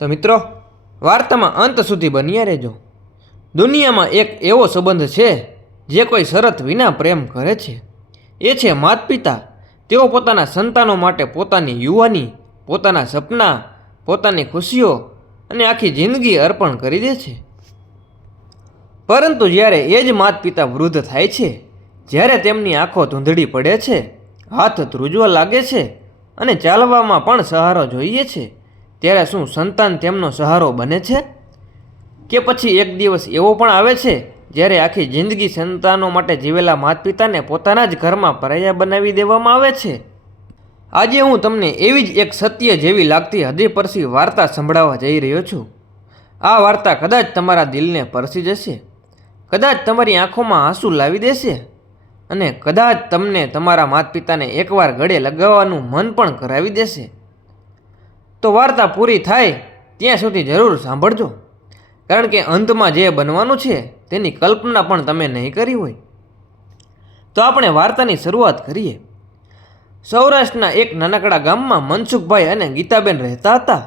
તો મિત્રો, વાર્તામાં અંત સુધી બન્યા રહેજો. દુનિયામાં એક એવો સંબંધ છે જે કોઈ શરત વિના પ્રેમ કરે છે. એ છે માતા પિતા. તેઓ પોતાના સંતાનો માટે પોતાની યુવાની, પોતાના સપના, પોતાની ખુશીઓ અને આખી જિંદગી અર્પણ કરી દે છે. પરંતુ જ્યારે એ જ માતા પિતા વૃદ્ધ થાય છે, જ્યારે તેમની આંખો ધૂંધળી પડે છે, હાથ ધ્રુજવા લાગે છે અને ચાલવામાં પણ સહારો જોઈએ છે, ત્યારે શું સંતાન તેમનો સહારો બને છે? કે પછી એક દિવસ એવો પણ આવે છે જ્યારે આખી જિંદગી સંતાનો માટે જીવેલા માતા પિતાને પોતાના જ ઘરમાં પરાયા બનાવી દેવામાં આવે છે? આજે હું તમને એવી જ એક સત્ય જેવી લાગતી હૃદયસ્પર્શી વાર્તા સંભળાવવા જઈ રહ્યો છું. આ વાર્તા કદાચ તમારા દિલને પરસી જશે, કદાચ તમારી આંખોમાં આંસુ લાવી દેશે અને કદાચ તમને તમારા માતા પિતાને એકવાર ગળે લગાવવાનું મન પણ કરાવી દેશે. તો વાર્તા પૂરી થાય ત્યાં સુધી જરૂર સાંભળજો, કારણ કે અંતમાં જે બનવાનું છે તેની કલ્પના પણ તમે નહીં કરી હોય. તો આપણે વાર્તાની શરૂઆત કરીએ. સૌરાષ્ટ્રના એક નાનકડા ગામમાં મનસુખભાઈ અને ગીતાબેન રહેતા હતા.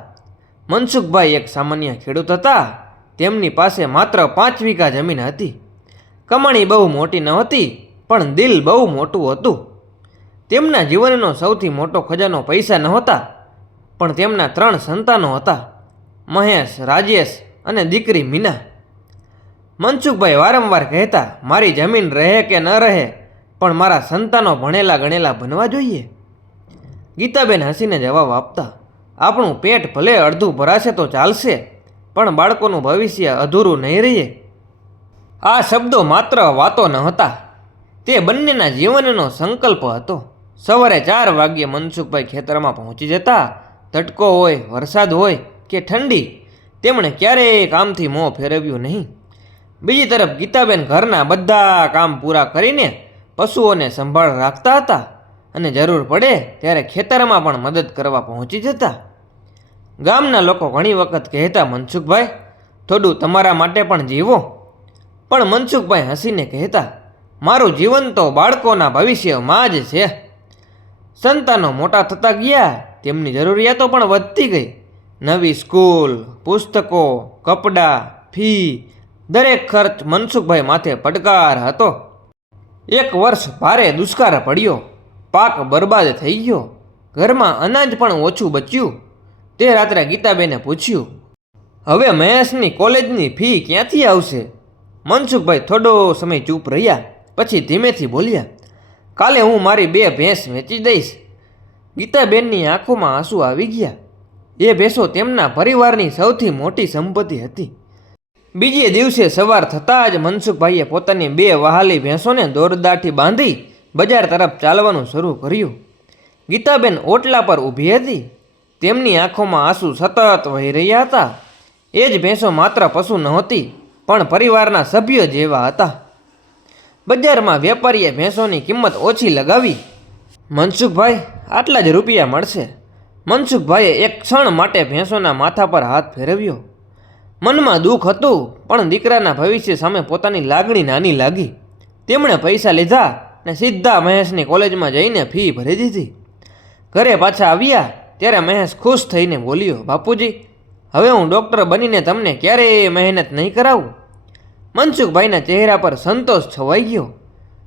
મનસુખભાઈ એક સામાન્ય ખેડૂત હતા. તેમની પાસે માત્ર 5 વીઘા જમીન હતી. કમાણી બહુ મોટી નહોતી, પણ દિલ બહુ મોટું હતું. તેમના જીવનનો સૌથી મોટો ખજાનો પૈસા નહોતા, પણ તેમના 3 સંતાનો હતા: મહેશ, રાજેશ અને દીકરી મીના. મનસુખભાઈ વારંવાર કહેતા, મારી જમીન રહે કે ન રહે, પણ મારા સંતાનો ભણેલા ગણેલા બનવા જોઈએ. ગીતાબેન હસીને જવાબ આપતા, આપણું પેટ ભલે અડધું ભરાશે તો ચાલશે, પણ બાળકોનું ભવિષ્ય અધૂરું નહીં રહે. આ શબ્દો માત્ર વાતો ન હતા, તે બંનેના જીવનનો સંકલ્પ હતો. સવારે 4 વાગ્યે મનસુખભાઈ ખેતરમાં પહોંચી જતા. તડકો હોય, વરસાદ હોય કે ઠંડી, તેમણે ક્યારેય કામથી મોં ફેરવ્યું નહીં. બીજી તરફ ગીતાબેન ઘરના બધા કામ પૂરા કરીને પશુઓને સંભાળ રાખતા હતા અને જરૂર પડે ત્યારે ખેતરમાં પણ મદદ કરવા પહોંચી જતા. ગામના લોકો ઘણી વખત કહેતા, મનસુખભાઈ, થોડું તમારા માટે પણ જીવો. પણ મનસુખભાઈ હસીને કહેતા, મારું જીવન તો બાળકોના ભવિષ્યમાં જ છે. સંતાનો મોટા થતા ગયા, તેમની જરૂરિયાતો પણ વધતી ગઈ. નવી સ્કૂલ, પુસ્તકો, કપડાં, ફી, દરેક ખર્ચ મનસુખભાઈ માથે પડકાર હતો. એક વર્ષ ભારે દુષ્કાળ પડ્યો. પાક બરબાદ થઈ ગયો. ઘરમાં અનાજ પણ ઓછું બચ્યું. તે રાત્રે ગીતાબેને પૂછ્યું, હવે મહેશની કોલેજની ફી ક્યાંથી આવશે? મનસુખભાઈ થોડો સમય ચૂપ રહ્યા, પછી ધીમેથી બોલ્યા, કાલે હું મારી 2 ભેંસ વેચી દઈશ. ગીતાબેનની આંખોમાં આંસુ આવી ગયા. એ ભેંસો તેમના પરિવારની સૌથી મોટી સંપત્તિ હતી. બીજે દિવસે સવાર થતાં જ મનસુખભાઈએ પોતાની 2 વહાલી ભેંસોને દોરદાથી બાંધી બજાર તરફ ચાલવાનું શરૂ કર્યું. ગીતાબેન ઓટલા પર ઊભી હતી. તેમની આંખોમાં આંસુ સતત વહી રહ્યા હતા. એ જ ભેંસો માત્ર પશુ નહોતી, પણ પરિવારના સભ્ય જેવા હતા. બજારમાં વેપારીએ ભેંસોની કિંમત ઓછી લગાવી. મનસુખભાઈ, આટલા જ રૂપિયા મળશે. મનસુખભાઈએ એક ક્ષણ માટે ભેંસોના માથા પર હાથ ફેરવ્યો. મનમાં દુઃખ હતું, પણ દીકરાના ભવિષ્ય સામે પોતાની લાગણી નાની લાગી. તેમણે પૈસા લીધા અને સીધા મહેશની કોલેજમાં જઈને ફી ભરી દીધી. ઘરે પાછા આવ્યા ત્યારે મહેશ ખુશ થઈને બોલ્યો, બાપુજી, હવે હું ડૉક્ટર બનીને તમને ક્યારેય મહેનત નહીં કરાવું. મનસુખભાઈના ચહેરા પર સંતોષ છવાઈ ગયો.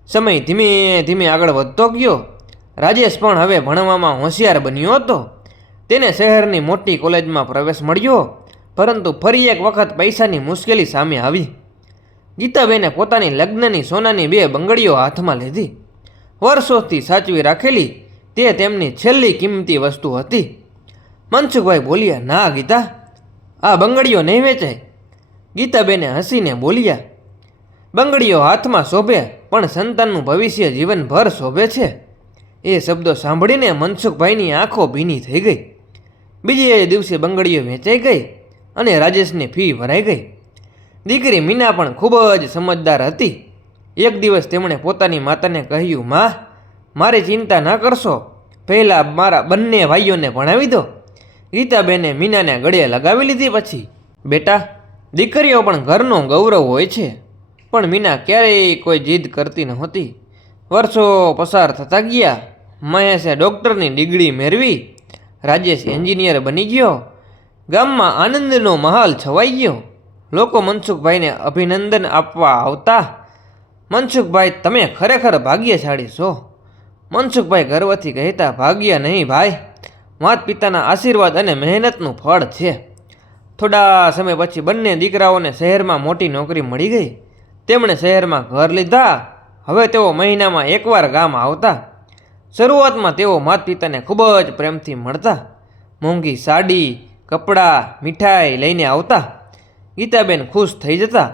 સમય ધીમે ધીમે આગળ વધતો ગયો. રાજેશ પણ હવે ભણવામાં હોશિયાર બન્યો હતો. તેને શહેરની મોટી કોલેજમાં પ્રવેશ મળ્યો, પરંતુ ફરી એક વખત પૈસાની મુશ્કેલી સામે આવી. ગીતાબેને પોતાની લગ્નની સોનાની 2 બંગડીઓ હાથમાં લીધી. વર્ષોથી સાચવી રાખેલી તે તેમની છેલ્લી કિંમતી વસ્તુ હતી. મનસુખભાઈ બોલ્યા, ના ગીતા, આ બંગડીઓ નહીં વેચાય. ગીતાબેને હસીને બોલ્યા, બંગડીઓ હાથમાં શોભે, પણ સંતાનનું ભવિષ્ય જીવનભર શોભે છે. એ શબ્દો સાંભળીને મનસુખભાઈની આંખો ભીની થઈ ગઈ. બીજે દિવસે બંગડીઓ વેચાઈ ગઈ અને રાજેશની ફી ભરાઈ ગઈ. દીકરી મીના પણ ખૂબ જ સમજદાર હતી. એક દિવસ તેમણે પોતાની માતાને કહ્યું, માં, મારી ચિંતા ન કરશો, પહેલાં મારા બંને ભાઈઓને ભણાવી દો. ગીતાબેને મીનાને ગળે લગાવી લીધી. પછી, બેટા, દીકરીઓ પણ ઘરનો ગૌરવ હોય છે. પણ મીના ક્યારેય કોઈ જીદ કરતી નહોતી. વર્ષો પસાર થતા ગયા. મહેશે ડૉક્ટરની ડિગ્રી મેળવી. રાજેશ એન્જિનિયર બની ગયો. ગામમાં આનંદનો માહોલ છવાઈ ગયો. લોકો મનસુખભાઈને અભિનંદન આપવા આવતા. મનસુખભાઈ, તમે ખરેખર ભાગ્યશાળી છો. મનસુખભાઈ ગર્વથી કહેતા, ભાગ્ય નહીં ભાઈ, માત પિતાના આશીર્વાદ અને મહેનતનું ફળ છે. થોડા સમય પછી બંને દીકરાઓને શહેરમાં મોટી નોકરી મળી ગઈ. તેમણે શહેરમાં ઘર લીધા. હવે તેઓ મહિનામાં એકવાર ગામ આવતા. શરૂઆતમાં તેઓ માત પિતાને ખૂબ જ પ્રેમથી મળતા. મોંઘી સાડી, કપડાં, મીઠાઈ લઈને આવતા. ગીતાબેન ખુશ થઈ જતા.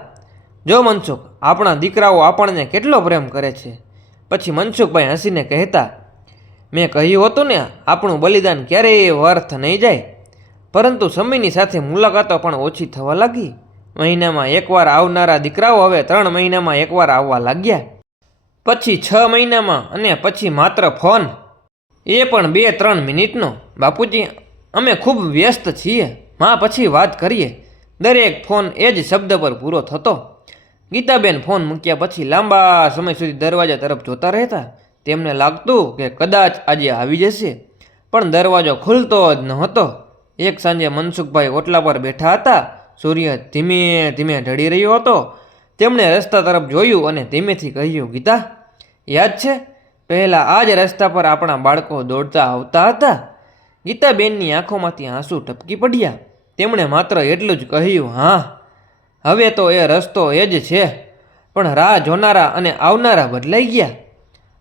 જો મનસુખ, આપણા દીકરાઓ આપણને કેટલો પ્રેમ કરે છે. પછી મનસુખભાઈ હસીને કહેતા, મેં કહ્યું હતું ને, આપણું બલિદાન ક્યારેય વ્યર્થ નહીં જાય. પરંતુ સમયની સાથે મુલાકાતો પણ ઓછી થવા લાગી. મહિનામાં એકવાર આવનારા દીકરાઓ હવે 3 મહિનામાં એકવાર આવવા લાગ્યા. પછી 6 મહિનામાં, અને પછી માત્ર ફોન, એ પણ 2-3 મિનિટનો. બાપુજી, અમે ખૂબ વ્યસ્ત છીએ, માં પછી વાત કરીએ. દરેક ફોન એ જ શબ્દ પર પૂરો થતો. ગીતાબેન ફોન મૂક્યા પછી લાંબા સમય સુધી દરવાજા તરફ જોતા રહેતા. તેમને લાગતું કે કદાચ આજે આવી જશે, પણ દરવાજો ખુલતો જ ન હતો. એક સાંજે મનસુખભાઈ ઓટલા પર બેઠા હતા. સૂર્ય ધીમે ધીમે ઢળી રહ્યો હતો. તેમણે રસ્તા તરફ જોયું અને ધીમેથી કહ્યું, ગીતા, યાદ છે પહેલાં આ જ રસ્તા પર આપણા બાળકો દોડતા આવતા હતા? ગીતાબેનની આંખોમાંથી આંસુ ટપકી પડ્યા. તેમણે માત્ર એટલું જ કહ્યું, હા, હવે તો એ રસ્તો એ જ છે, પણ રાહ જોનારા અને આવનારા બદલાઈ ગયા.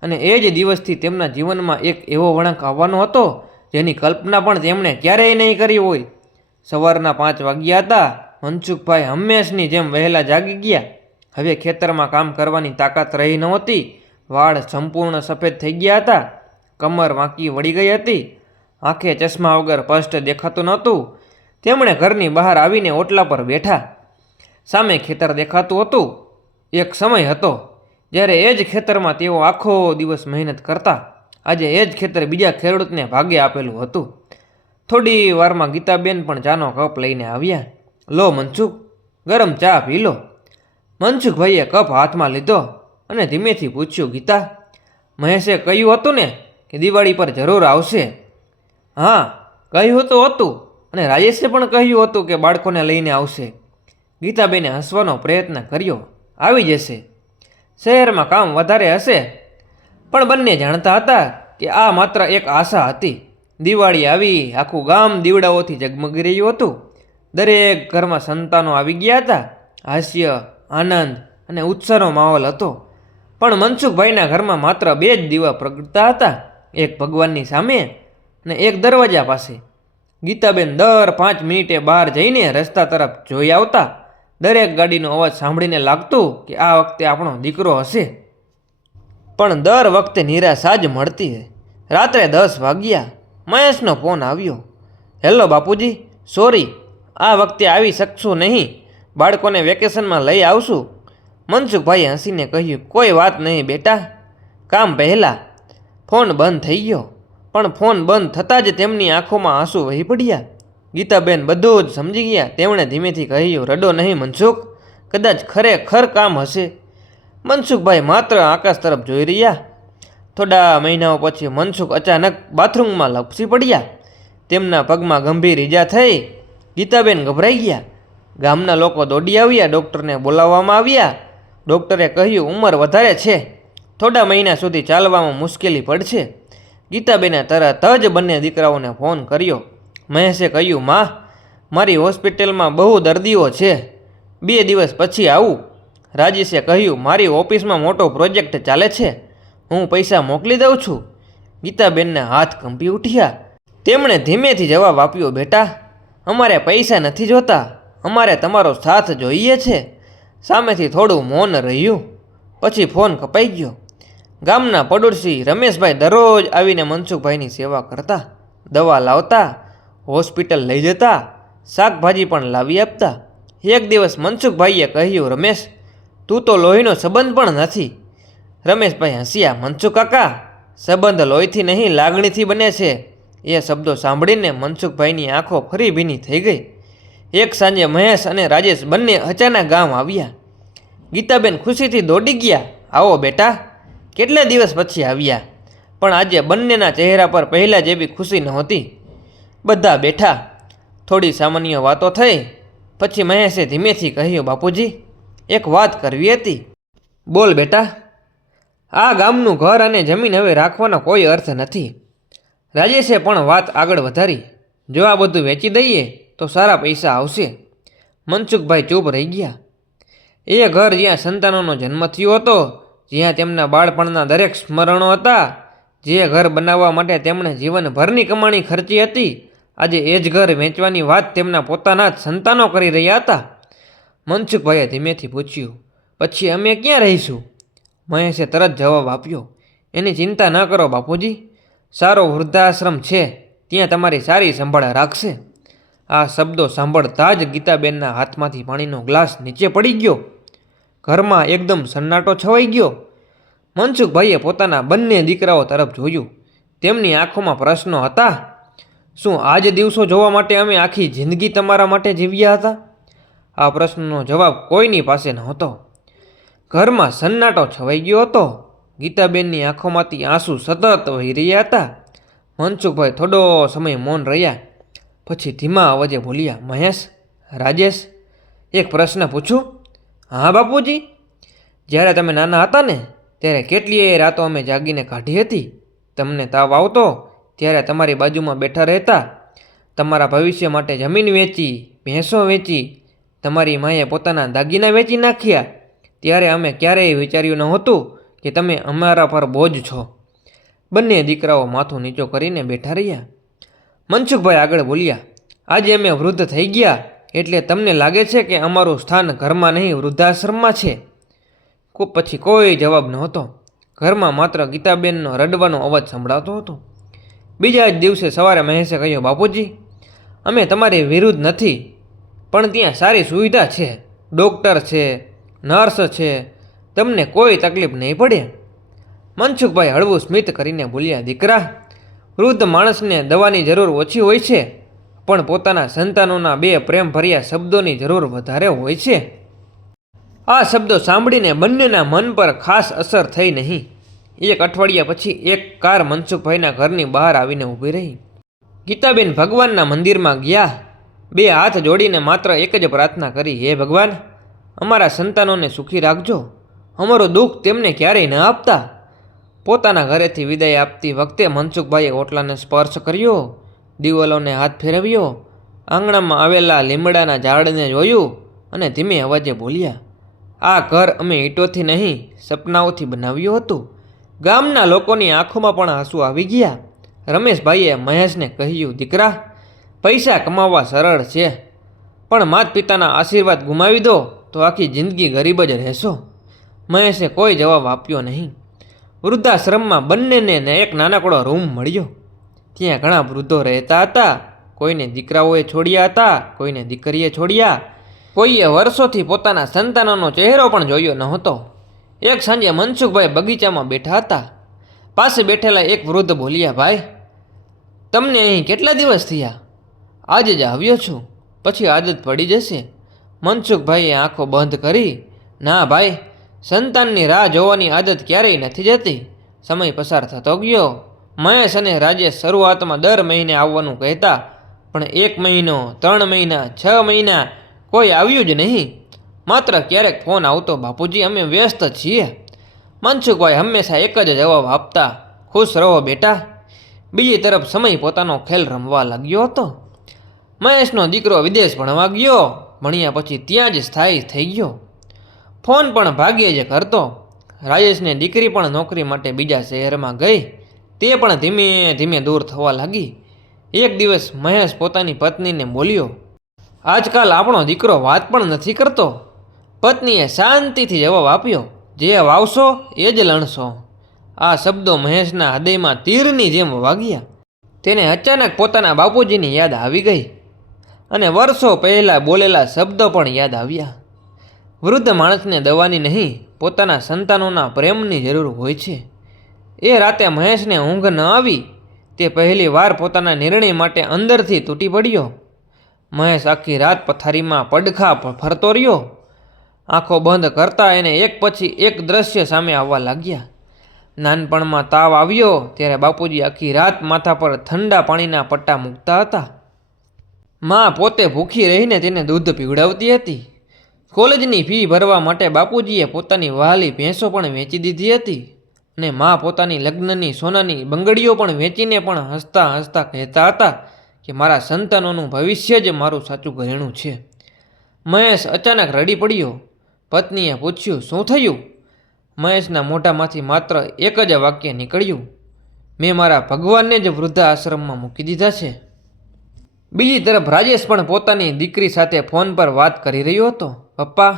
અને એ જ દિવસથી તેમના જીવનમાં એક એવો વળાંક આવવાનો હતો જેની કલ્પના પણ તેમણે ક્યારેય નહીં કરી હોય. સવારના 5 વાગ્યા હતા. મનસુખભાઈ હંમેશની જેમ વહેલા જાગી ગયા. હવે ખેતરમાં કામ કરવાની તાકાત રહી નહોતી. વાળ સંપૂર્ણ સફેદ થઈ ગયા હતા. કમર વાંકી વળી ગઈ હતી. આંખે ચશ્મા વગર સ્પષ્ટ દેખાતું નહોતું. તેમણે ઘરની બહાર આવીને ઓટલા પર બેઠા. સામે ખેતર દેખાતું હતું. એક સમય હતો જ્યારે એ જ ખેતરમાં તેઓ આખો દિવસ મહેનત કરતા. આજે એ જ ખેતર બીજા ખેડૂતને ભાગે આપેલું હતું. થોડી વારમાં ગીતાબેન પણ ચાનો કપ લઈને આવ્યા. લો મનસુખ, ગરમ ચા પી લો. મનસુખભાઈએ કપ હાથમાં લીધો અને ધીમેથી પૂછ્યું, ગીતા, મહેશે કહ્યું હતું ને કે દિવાળી પર જરૂર આવશે? હા, કહ્યું તો હતું, અને રાજેશે પણ કહ્યું હતું કે બાળકોને લઈને આવશે. ગીતાબેને હસવાનો પ્રયત્ન કર્યો. આવી જશે. શહેરમાં કામ વધારે હશે, પણ બંને જાણતા હતા કે આ માત્ર એક આશા હતી. દિવાળી આવી. આખું ગામ દીવડાઓથી જગમગી રહ્યું હતું. દરેક ઘરમાં સંતાનો આવી ગયા હતા. હાસ્ય, આનંદ અને ઉત્સાહનો માહોલ હતો. પણ મનસુખભાઈના ઘરમાં માત્ર 2 જ દીવા પ્રગટતા હતા. એક ભગવાનની સામે અને એક દરવાજા પાસે. ગીતાબેન દર 5 મિનિટે બહાર જઈને રસ્તા તરફ જોઈ આવતા. દરેક ગાડીનો અવાજ સાંભળીને લાગતું કે આ વખતે આપણો દીકરો હશે. પણ દર વખતે નિરાશા જ મળતી. રાત્રે 10 વાગ્યા. મહેશનો ફોન આવ્યો. હેલો બાપુજી, સોરી, આ વખતે આવી શકશું નહીં. બાળકોને વેકેશનમાં લઈ આવશું. મનસુખભાઈએ હસીને કહ્યું, કોઈ વાત નહીં બેટા, કામ પહેલાં. ફોન બંધ થઈ ગયો. પણ ફોન બંધ થતાં જ તેમની આંખોમાં આંસુ વહી પડ્યા. ગીતાબેન બધું જ સમજી ગયા. તેમણે ધીમેથી કહ્યું, રડો નહીં મનસુખ, કદાચ ખરેખર કામ હશે. મનસુખભાઈ માત્ર આકાશ તરફ જોઈ રહ્યા. થોડા મહિનાઓ પછી મનસુખ અચાનક બાથરૂમમાં લપસી પડ્યા. તેમના પગમાં ગંભીર ઈજા થઈ. ગીતાબેન ગભરાઈ ગયા. ગામના લોકો દોડી આવ્યા. ડૉક્ટરને બોલાવવામાં આવ્યા. ડૉક્ટરે કહ્યું, ઉંમર વધારે છે, થોડા મહિના સુધી ચાલવામાં મુશ્કેલી પડશે. ગીતાબેને તરત જ બંને દીકરાઓને ફોન કર્યો. મહેશે કહ્યું, માં, મારી હોસ્પિટલમાં બહુ દર્દીઓ છે, 2 દિવસ પછી આવું. રાજેશે કહ્યું, મારી ઓફિસમાં મોટો પ્રોજેક્ટ ચાલે છે, હું પૈસા મોકલી દઉં છું. ગીતાબેનના હાથ કંપી ઉઠ્યા. તેમણે ધીમેથી જવાબ આપ્યો, બેટા, અમારે પૈસા નથી જોતા, અમારે તમારો સાથ જોઈએ છે. સામેથી થોડું મૌન રહ્યું. પછી ફોન કપાઈ ગયો. ગામના પડોશી રમેશભાઈ દરરોજ આવીને મનસુખભાઈની સેવા કરતા. દવા લાવતા, હોસ્પિટલ લઈ જતા, શાકભાજી પણ લાવી આપતા. એક દિવસ મનસુખભાઈએ કહ્યું, રમેશ, તું તો લોહીનો સંબંધ પણ નથી. રમેશભાઈ હસ્યા. મનસુખ કાકા, સંબંધ લોહીથી નહીં, લાગણીથી બને છે. એ શબ્દો સાંભળીને મનસુખભાઈની આંખો ફરી ભીની થઈ ગઈ. એક સાંજે મહેશ અને રાજેશ બંને અચાનક ગામ આવ્યા. ગીતાબેન ખુશીથી દોડી ગયા. આવો બેટા, કેટલા દિવસ પછી આવ્યા. પણ આજે બંનેના ચહેરા પર પહેલાં જેવી ખુશી નહોતી. બધા બેઠા. થોડી સામાન્ય વાતો થઈ. પછી મહેશે ધીમેથી કહ્યું, બાપુજી, એક વાત કરવી હતી. બોલ બેટા. આ ગામનું ઘર અને જમીન હવે રાખવાનો કોઈ અર્થ નથી. રાજેશે પણ વાત આગળ વધારી. જો આ બધું વેચી દઈએ તો સારા પૈસા આવશે. મનસુખભાઈ ચૂપ રહી ગયા. એ ઘર જ્યાં સંતાનોનો જન્મ થયો હતો, જ્યાં તેમના બાળપણના દરેક સ્મરણો હતા, જે ઘર બનાવવા માટે તેમણે જીવનભરની કમાણી ખર્ચી હતી, આજે એ જ ઘર વેચવાની વાત તેમના પોતાના જ સંતાનો કરી રહ્યા હતા. મનસુખભાઈએ ધીમેથી પૂછ્યું, પછી અમે ક્યાં રહીશું? મહેશે તરત જવાબ આપ્યો, એની ચિંતા ન કરો બાપુજી. સારો વૃદ્ધાશ્રમ છે, ત્યાં તમારી સારી સંભાળ રાખશે. આ શબ્દો સાંભળતા જ ગીતાબેનના હાથમાંથી પાણીનો ગ્લાસ નીચે પડી ગયો. ઘરમાં એકદમ સન્નાટો છવાઈ ગયો. મનસુખભાઈએ પોતાના બંને દીકરાઓ તરફ જોયું. તેમની આંખોમાં પ્રશ્નો હતા. શું આ જ દિવસો જોવા માટે અમે આખી જિંદગી તમારા માટે જીવ્યા હતા? આ પ્રશ્નનો જવાબ કોઈની પાસે નહોતો. ઘરમાં સન્નાટો છવાઈ ગયો હતો. ગીતાબેનની આંખોમાંથી આંસુ સતત વહી રહ્યા હતા. મનસુખભાઈ થોડો સમય મૌન રહ્યા. પછી ધીમા અવાજે બોલ્યા, મહેશ, રાજેશ, એક પ્રશ્ન પૂછું? હા બાપુજી. જ્યારે તમે નાના હતા ને, ત્યારે કેટલીય રાતો અમે જાગીને કાઢી હતી. તમને તાવ આવતો ત્યારે તમારી બાજુમાં બેઠા રહેતા. તમારા ભવિષ્ય માટે જમીન વેચી, ભેંસો વેચી, તમારી માએ પોતાના દાગીના વેચી નાખ્યા. ત્યારે અમે ક્યારેય વિચાર્યું નહોતું કે તમે અમારા પર બોજ છો. બંને દીકરાઓ માથું નીચું કરીને બેઠા રહ્યા. મનસુખભાઈ આગળ બોલ્યા, આજે અમે વૃદ્ધ થઈ ગયા એટલે તમને લાગે છે કે અમારું સ્થાન ઘરમાં નહીં વૃદ્ધાશ્રમમાં છે? પછી કોઈ જવાબ નહોતો. ઘરમાં માત્ર ગીતાબેનનો રડવાનો અવાજ સંભળાતો હતો. બીજા જ દિવસે સવારે મહેશે કહ્યું, બાપુજી, અમે તમારી વિરુદ્ધ નથી, પણ ત્યાં સારી સુવિધા છે. ડૉક્ટર છે, નર્સ છે, તમને કોઈ તકલીફ નહીં પડે. મનસુખભાઈ હળવું સ્મિત કરીને બોલ્યા, દીકરા, વૃદ્ધ માણસને દવાની જરૂર ઓછી હોય છે, પણ પોતાના સંતાનોના બે પ્રેમભર્યા શબ્દોની જરૂર વધારે હોય છે. આ શબ્દો સાંભળીને બંનેના મન પર ખાસ અસર થઈ નહીં. એક અઠવાડિયા પછી એક કાર મનસુખભાઈના ઘરની બહાર આવીને ઊભી રહી. ગીતાબેન ભગવાનના મંદિરમાં ગયા. બે હાથ જોડીને માત્ર એક જ પ્રાર્થના કરી, હે ભગવાન, અમારા સંતાનોને સુખી રાખજો. અમારું દુઃખ તેમને ક્યારેય ન આપતા. પોતાના ઘરેથી વિદાય આપતી વખતે મનસુખભાઈએ ઓટલાને સ્પર્શ કર્યો, દિવાલોને હાથ ફેરવ્યો, આંગણામાં આવેલા લીમડાના ઝાડને જોયું અને ધીમે અવાજે બોલ્યા, આ ઘર અમે ઈંટોથી નહીં, સપનાઓથી બનાવ્યું હતું. ગામના લોકોની આંખોમાં પણ આંસુ આવી ગયા. રમેશભાઈએ મહેશને કહ્યું, દીકરા, પૈસા કમાવવા સરળ છે, પણ માતા પિતાના આશીર્વાદ ગુમાવી દો તો આખી જિંદગી ગરીબ જ રહેશો. મહેશે કોઈ જવાબ આપ્યો નહીં. વૃદ્ધાશ્રમમાં બંનેને એક નાનકડો રૂમ મળ્યો. ત્યાં ઘણા વૃદ્ધો રહેતા હતા. કોઈને દીકરાઓએ છોડ્યા હતા, કોઈને દીકરીએ છોડ્યા, કોઈએ વર્ષોથી પોતાના સંતાનોનો ચહેરો પણ જોયો નહોતો. એક સાંજે મનસુખભાઈ બગીચામાં બેઠા હતા. પાસે બેઠેલા એક વૃદ્ધ બોલ્યા, ભાઈ, તમને અહીં કેટલા દિવસ થયા? આજે જ આવ્યો છું, પછી આદત પડી જશે. મનસુખભાઈએ આંખો બંધ કરી, ના ભાઈ, સંતાનની રાહ જોવાની આદત ક્યારેય નથી જતી. સમય પસાર થતો ગયો. મહેશ અને રાજેશ શરૂઆતમાં દર મહિને આવવાનું કહેતા, પણ 1 મહિનો, 3 મહિના, 6 મહિના કોઈ આવ્યું જ નહીં. માત્ર ક્યારેક ફોન આવતો, બાપુજી, અમે વ્યસ્ત છીએ. મનસુખભાઈ હંમેશા એક જ જવાબ આપતા, ખુશ રહો બેટા. બીજી તરફ સમય પોતાનો ખેલ રમવા લાગ્યો હતો. મહેશનો દીકરો વિદેશ ભણવા ગયો. ભણ્યા પછી ત્યાં જ સ્થાયી થઈ ગયો. ફોન પણ ભાગ્યે જ કરતો. રાજેશને દીકરી પણ નોકરી માટે બીજા શહેરમાં ગઈ. તે પણ ધીમે ધીમે દૂર થવા લાગી. એક દિવસ મહેશ પોતાની પત્નીને બોલ્યો, આજકાલ આપણો દીકરો વાત પણ નથી કરતો. પત્નીએ શાંતિથી જવાબ આપ્યો, જે વાવશો એ જ લણશો. આ શબ્દો મહેશના હૃદયમાં તીરની જેમ વાગ્યા. તેને અચાનક પોતાના બાપુજીની યાદ આવી ગઈ અને વર્ષો પહેલાં બોલેલા શબ્દો પણ યાદ આવ્યા. વૃદ્ધ માણસને દવાની નહીં, પોતાના સંતાનોના પ્રેમની જરૂર હોય છે. એ રાતે મહેશને ઊંઘ ન આવી. તે પહેલી વાર પોતાના નિર્ણય માટે અંદરથી તૂટી પડ્યો. મહેશ આખી રાત પથારીમાં પડખા ફરતો રહ્યો. આંખો બંધ કરતા એને એક પછી એક દ્રશ્ય સામે આવવા લાગ્યા. નાનપણમાં તાવ આવ્યો ત્યારે બાપુજી આખી રાત માથા પર ઠંડા પાણીના પટ્ટા મૂકતા હતા. માં પોતે ભૂખી રહીને તેને દૂધ પીવડાવતી હતી. કોલેજની ફી ભરવા માટે બાપુજીએ પોતાની વહાલી ભેંસો પણ વેચી દીધી હતી અને માં પોતાની લગ્નની સોનાની બંગડીઓ પણ વેચીને પણ હસતા હસતા કહેતા હતા કે મારા સંતાનોનું ભવિષ્ય જ મારું સાચું ઘરેણું છે. મહેશ અચાનક રડી પડ્યો. પત્નીએ પૂછ્યું, શું થયું? મહેશના મોઢામાંથી માત્ર એક જ વાક્ય નીકળ્યું, મેં મારા ભગવાનને જ વૃદ્ધા આશ્રમમાં મૂકી દીધા છે. બીજી તરફ રાજેશ પણ પોતાની દીકરી સાથે ફોન પર વાત કરી રહ્યો હતો. પપ્પા,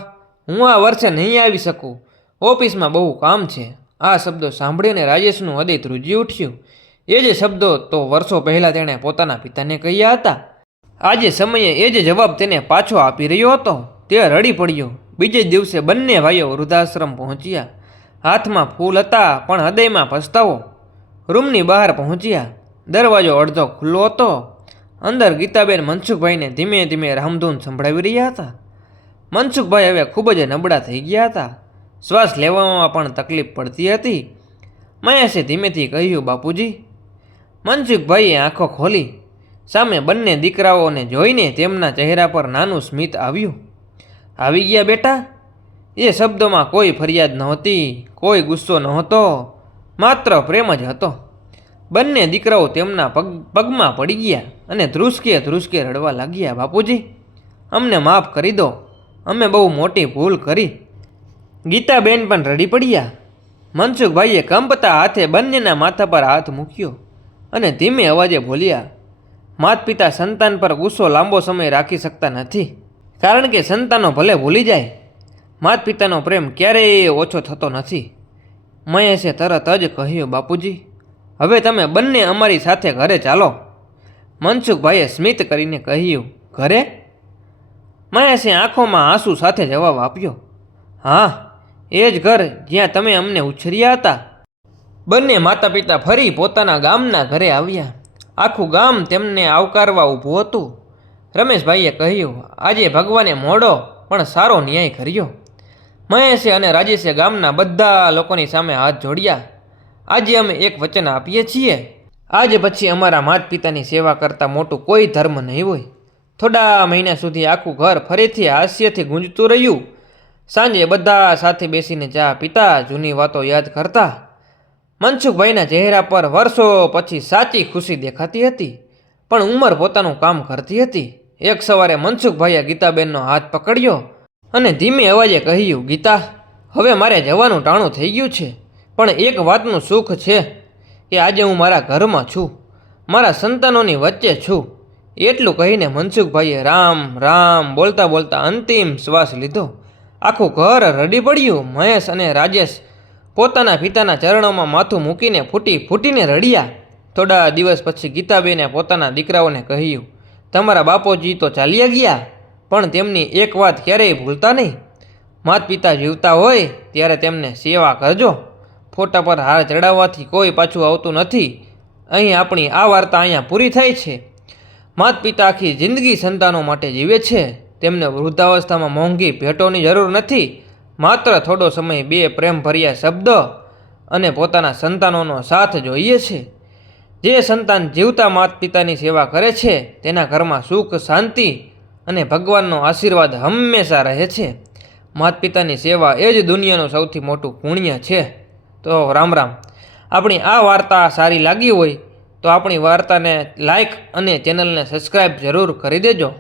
હું આ વર્ષે નહીં આવી શકું, ઓફિસમાં બહુ કામ છે. આ શબ્દો સાંભળીને રાજેશનું હૃદય ધ્રુજી ઉઠ્યું. એ જ શબ્દો તો વર્ષો પહેલાં તેણે પોતાના પિતાને કહ્યા હતા. આજે સમયે એ જ જવાબ તેને પાછો આપી રહ્યો હતો. તે રડી પડ્યો. બીજે દિવસે બંને ભાઈઓ વૃદ્ધાશ્રમ પહોંચ્યા. હાથમાં ફૂલ હતા પણ હૃદયમાં પસ્તાવો. રૂમની બહાર પહોંચ્યા. દરવાજો અડધો ખુલ્લો હતો. અંદર ગીતાબેન મનસુખભાઈને ધીમે ધીમે રામધૂન સંભળાવી રહ્યા હતા. મનસુખભાઈ હવે ખૂબ જ નબળા થઈ ગયા હતા. શ્વાસ લેવામાં પણ તકલીફ પડતી હતી. મહેશે ધીમેથી કહ્યું, બાપુજી. મનસુખભાઈએ આંખો ખોલી. સામે બંને દીકરાઓને જોઈને તેમના ચહેરા પર નાનું સ્મિત આવ્યું. આવી ગયા બેટા? એ શબ્દોમાં કોઈ ફરિયાદ નહોતી, કોઈ ગુસ્સો નહોતો, માત્ર પ્રેમ જ હતો. બંને દીકરાઓ તેમના પગમાં પડી ગયા અને ધ્રુસકે ધ્રુસકે રડવા લાગ્યા. બાપુજી, અમને માફ કરી દો, અમે બહુ મોટી ભૂલ કરી. ગીતાબેન પણ રડી પડ્યા. મનસુખભાઈએ કંપતા હાથે બંનેના માથા પર હાથ મૂક્યો અને ધીમે અવાજે બોલ્યા, માતા પિતા સંતાન પર ગુસ્સો લાંબો સમય રાખી શકતા નથી, કારણ કે સંતાનો ભલે ભૂલી જાય, માતા પિતાનો પ્રેમ ક્યારેય ઓછો થતો નથી. મહેશે તરત જ કહ્યું, બાપુજી, હવે તમે બંને અમારી સાથે ઘરે ચાલો. મનસુખભાઈએ સ્મિત કરીને કહ્યું, ઘરે? મહેશે આંખોમાં આંસુ સાથે જવાબ આપ્યો, હા, એ જ ઘર જ્યાં તમે અમને ઉછર્યા હતા. બંને માતા પિતા ફરી પોતાના ગામના ઘરે આવ્યા. આખું ગામ તેમને આવકારવા ઊભું હતું. રમેશભાઈએ કહ્યું, આજે ભગવાને મોડો પણ સારો ન્યાય કર્યો. મહેશે અને રાજેશે ગામના બધા લોકોની સામે હાથ જોડ્યા. આજે અમે એક વચન આપીએ છીએ, આજ પછી અમારા માતા પિતાની સેવા કરતાં મોટું કોઈ ધર્મ નહીં હોય. થોડા મહિના સુધી આખું ઘર ફરીથી હાસ્યથી ગુંજતું રહ્યું. સાંજે બધા સાથે બેસીને ચા પીતા, જૂની વાતો યાદ કરતા. મનસુખભાઈના ચહેરા પર વર્ષો પછી સાચી ખુશી દેખાતી હતી, પણ ઉંમર પોતાનું કામ કરતી હતી. એક સવારે મનસુખભાઈએ ગીતાબેનનો હાથ પકડ્યો અને ધીમે અવાજે કહ્યું, ગીતા, હવે મારે જવાનું ટાણું થઈ ગયું છે, પણ એક વાતનું સુખ છે કે આજે હું મારા ઘરમાં છું, મારા સંતાનોની વચ્ચે છું. એટલું કહીને મનસુખભાઈએ રામ રામ બોલતા બોલતા અંતિમ શ્વાસ લીધો. આખું ઘર રડી પડ્યું. મહેશ અને રાજેશ પોતાના પિતાના ચરણોમાં માથું મૂકીને ફૂટીને રડ્યા. થોડા દિવસ પછી ગીતાબેને પોતાના દીકરાઓને કહ્યું, તમારા બાપુજી તો ચાલ્યા ગયા, પણ તેમની એક વાત ક્યારેય ભૂલતા નહીં. માતા પિતા જીવતા હોય ત્યારે તેમને સેવા કરજો. ફોટા પર હાર ચડાવવાથી કોઈ પાછું આવતું નથી. અહીં આપણી આ વાર્તા અહીંયા પૂરી થાય છે. માતા પિતા આખી જિંદગી સંતાનો માટે જીવે છે. તેમને વૃદ્ધાવસ્થામાં મોંઘી ભેટોની જરૂર નથી. માત્ર થોડો સમય, બે પ્રેમભર્યા શબ્દો અને પોતાના સંતાનોનો સાથ જોઈએ છે. જે સંતાન જીવતા માતા પિતાની સેવા કરે છે તેના ઘરમાં સુખ, શાંતિ અને ભગવાનનો આશીર્વાદ હંમેશા રહે છે. માતા પિતાની સેવા એ જ દુનિયાનું સૌથી મોટું પુણ્ય છે. તો રામ રામ. આપણી આ વાર્તા સારી લાગી હોય તો આપણી વાર્તાને લાઈક અને ચેનલને સબસ્ક્રાઈબ જરૂર કરી દેજો.